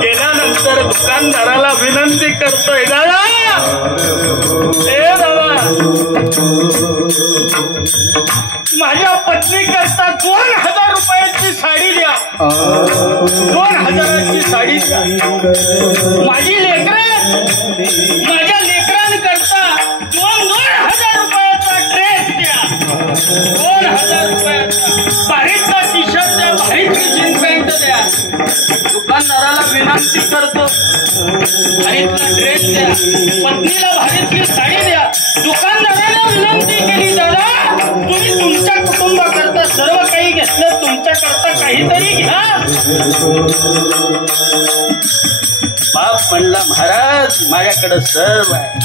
गेल्यानंतर दुकानदाराला विनंती करतोय, दादा माझ्या पत्नी करता 2000 रुपयाची साडी द्या, 2000ची साडी द्या. माझी माझ्या लेकरांकरता 2000 रुपयाचा ड्रेस द्या, 2000 रुपयाचा भारीतला टी शर्ट द्या, भारीतली जीन्स पॅन्ट द्या. दुकानदाराला विनंती करतो, भारीतला ड्रेस द्या, पत्नीला भारीतली साडी द्या. दुकानदाराला विनंती केली, दादा तुम्ही तुमच्या कुटुंबाकरता सर्व काही घेतलं, तुमच्याकरता काहीतरी घ्या. बाप म्हणला, महाराज माझ्याकडे सर्व आहे.